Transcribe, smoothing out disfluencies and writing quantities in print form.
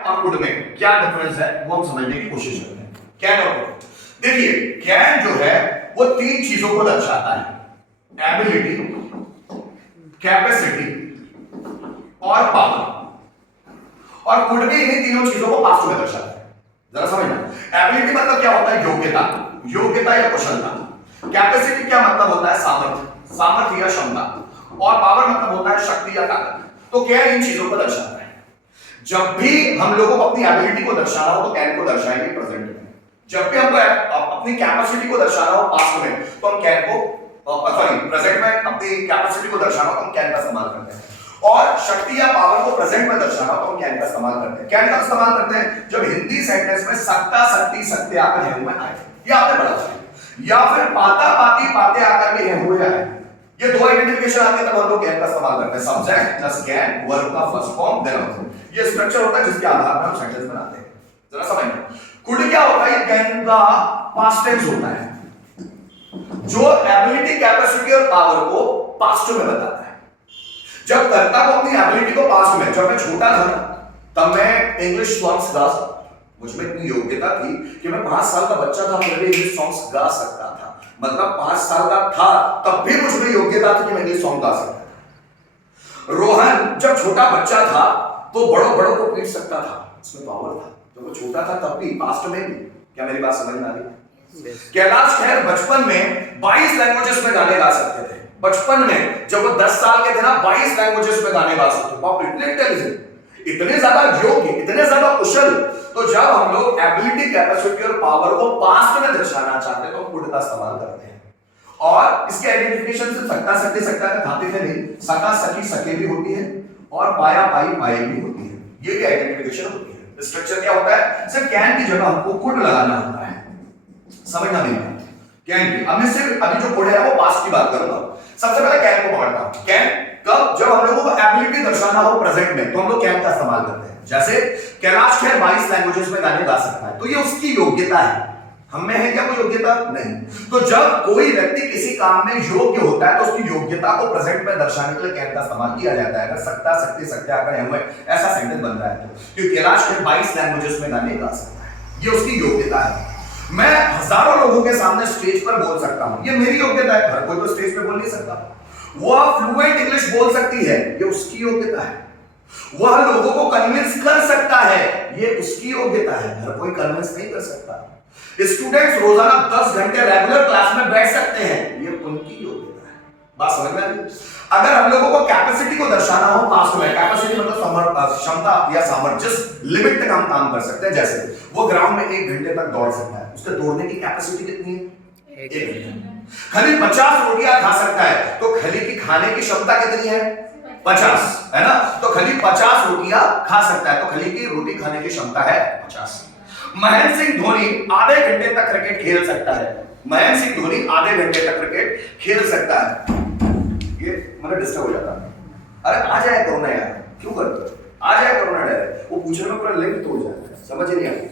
और कुड में क्या डिफरेंस है वो हम समझने की कोशिश करते हैं। कैन और कुड, देखिए कैन जो है वो तीन चीजों को दर्शाता है, एबिलिटी, कैपेसिटी और पावर। और कुड भी इन्हीं तीनों चीजों को पास्ट में दर्शाता है। जरा समझना, एबिलिटी मतलब क्या होता है, योग्यता, योग्यता या कुशलता। कैपेसिटी क्या मतलब होता है, सामर्थ्य, सामर्थ्य या क्षमता। और पावर मतलब होता है शक्ति या ताकत। तो क्या इन चीजों को दर्शाता है। जब भी हम लोगों को अपनी एबिलिटी को दर्शाना हो तो कैन को दर्शाएंगे प्रेजेंट में। जब भी हमको अपनी कैपेसिटी को दर्शाना हो पास्ट में तो हम कैन को प्रेजेंट में अपनी कैपेसिटी को दर्शाना हो तो हम कैन का इस्तेमाल करते हैं। और शक्ति या पावर को प्रेजेंट में दर्शाना हो तो हम कैन का इस्तेमाल करते हैं। कैन का इस्तेमाल करते हैं जब हिंदी सेंटेंस में सत्ता, शक्ति, सत्य आकर है में आए, ये आपने पढ़ा है, या फिर पाता, पाती, पाते आकर भी है हुए आए। ये दो आइडेंटिफिकेशन आते हैं तब हम लोग कैन का इस्तेमाल करते हैं। सब्जेक्ट प्लस कैन, वर्ब का फर्स्ट फॉर्म देन ऑब्जेक्ट, ये स्ट्रक्चर होता है जिसके आधार पर हम सेंटेंस बनाते हैं। जरा समझिए, कुड क्या होता है, ये कैन का पास्ट टेंस होता है जो एबिलिटी, कैपेसिटी और पावर को पास्ट में बताता है। जब कर्ता को अपनी एबिलिटी को पास्ट में, जब मैं छोटा था तब मैं इंग्लिश सॉन्ग्स गा सकता, मुझमें इतनी योग्यता थी कि मैं 5 साल का बच्चा था, मैं इंग्लिश सॉन्ग्स गा सकता था। मतलब 5 साल का था तब भी मुझमें योग्यता थी कि मैं इंग्लिश सॉन्ग गा सकता था। रोहन जब छोटा बच्चा था तो बड़ों बड़ों को पीट सकता था, उसमें पावर था। जब वो छोटा था तब भी, पास्ट में भी। क्या मेरी बात समझ में आ रही है? कैलाश खेर बचपन में 22 लैंग्वेजेस में गाने गा सकते थे। बचपन में जब वो 10 साल के थे ना, 22 लैंग्वेजेस में गाने गा सकते थे। बाप रे, इतने इंटेलिजेंट, इतने ज्यादा योग्य, इतने ज्यादा कुशल। तो जब हम लोग एबिलिटी, कैपेसिटी और पावर को पास्ट में दर्शाना चाहते हैं तो कुड का इस्तेमाल करते हैं। और इसके आइडेंटिफिकेशन से सत्ता, शक्ति, सत्ता का धाते थे नहीं, सका, सखी, सके भी होती है और पाया, पाई, पाए भी होती है। ये भी आइडेंटिफिकेशन होती है। स्ट्रक्चर क्या होता है, सिर्फ कैन की जगह हमको कुड लगाना होता है। समझना नहीं है कैन की। अब मैं सिर्फ अभी जो कुड है वो पास्ट की बात करूंगा। सबसे पहले कैन को पकड़ता हूं। कैन कब, जब हम लोगों को एबिलिटी दर्शाना हो प्रेजेंट में तो हम लोग कैन का इस्तेमाल करते हैं। जैसे कैलाश खेर 22 लैंग्वेजेस में गाने गा सकता है तो ये उसकी योग्यता है। हम में है क्या कोई योग्यता? नहीं। तो जब कोई व्यक्ति किसी काम में योग्य होता है तो उसकी योग्यता को प्रेजेंट में दर्शाने के लिए कैन का इस्तेमाल किया जाता है। अगर सत्ता, शक्ति, सत्य आकर है हुए ऐसा सेंटेंस बन रहा है तो, क्योंकि कैलाश खेर 22 लैंग्वेजेस में गाने गा सकता है, ये उसकी योग्यता है। मैं हजारों लोगों के सामने स्टेज पर बोल सकता हूं, ये मेरी योग्यता है। हर कोई तो स्टेज पे बोल नहीं सकता। वह फ्लुएंट इंग्लिश बोल सकती है, ये उसकी योग्यता है। वह लोगों को कन्विंस कर सकता है, ये उसकी योग्यता है। हर कोई कन्विंस नहीं कर सकता। स्टूडेंट्स रोजाना 10 घंटे रेगुलर क्लास में बैठ सकते हैं, ये उनकी योग्यता है। बात समझ में आ रही? अगर हम लोगों को कैपेसिटी को दर्शाना हो पास्ट में, कैपेसिटी मतलब क्षमता या सामर्थ्य, जिस लिमिट तक हम काम कर सकते हैं। जैसे वो ग्राउंड में 1 घंटे तक दौड़ सकता है, उसके दौड़ने की कैपेसिटी कितनी है? 1 घंटे। खली 50 रोटियां खा सकता है तो खली की खाने की क्षमता कितनी है? 50, है ना? तो खली 50 रोटियां खा सकता है तो खली की रोटी खाने की क्षमता है 50। महेंद्र सिंह धोनी आधे घंटे तक क्रिकेट खेल सकता है। महेंद्र सिंह धोनी आधे घंटे तक क्रिकेट खेल सकता है। ये मतलब डिस्टर्ब हो जाता है। अरे आ जाए कोरोना यार, क्यों करते हो? आ जाए कोरोना डायरेक्ट, वो पूछने में पूरा लिंक तोड़ जाता है, समझ नहीं आती।